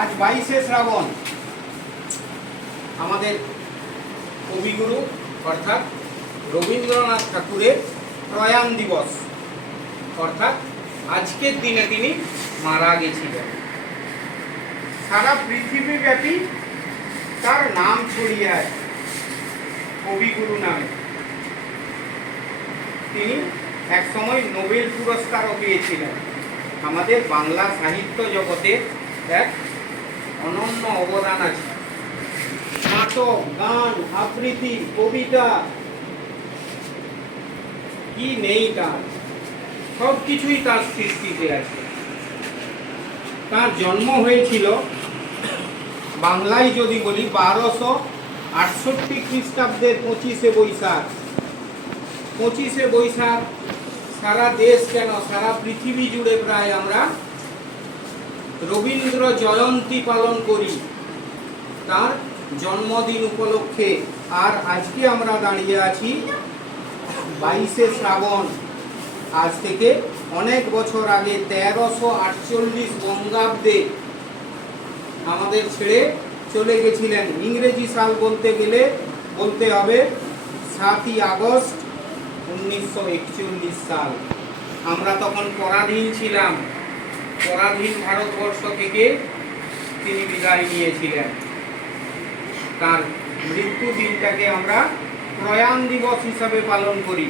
আজ 22শে শ্রাবণ আমাদের কবিগুরু অর্থাৎ রবীন্দ্রনাথ ঠাকুরের প্রয়াণ দিবস, অর্থাৎ আজকের দিনে তিনি মারা গেছিলেন। সারা পৃথিবীব্যাপী তার নাম ছড়িয়ে আছে কবিগুরু নামে। তিনি একসময় নোবেল পুরস্কারও পেয়েছিলেন। আমাদের বাংলা সাহিত্য জগতে এক অনন্য অবদান আছে। নাটক, গান, আবৃত্তি, কবিতা কি নেই তার, সব কিছুই তার সৃষ্টিতে আছে। তার জন্ম হয়েছিল বাংলায় যদি বলি 1268 খ্রিস্টাব্দের 25শে বৈশাখ। 25শে বৈশাখ সারা দেশ কেন সারা পৃথিবী জুড়ে প্রায় আমরা রবীন্দ্র জয়ন্তী পালন করি তার জন্মদিন উপলক্ষে। আর আজকে আমরা দাঁড়িয়ে আছি 22শে শ্রাবণ। আজ থেকে অনেক বছর আগে 1348 বঙ্গাব্দে আমাদের ছেড়ে চলে গেছিলেন। ইংরেজি সাল বলতে গেলে বলতে হবে 7ই আগস্ট 1941 সাল। আমরা তখন পরাধীন ছিলাম। পরাধীন ভারতবর্ষ থেকে তিনি বিদায় নিয়েছিলেন। তার মৃত্যু দিনটাকে আমরা প্রয়াণ দিবস হিসাবে পালন করি।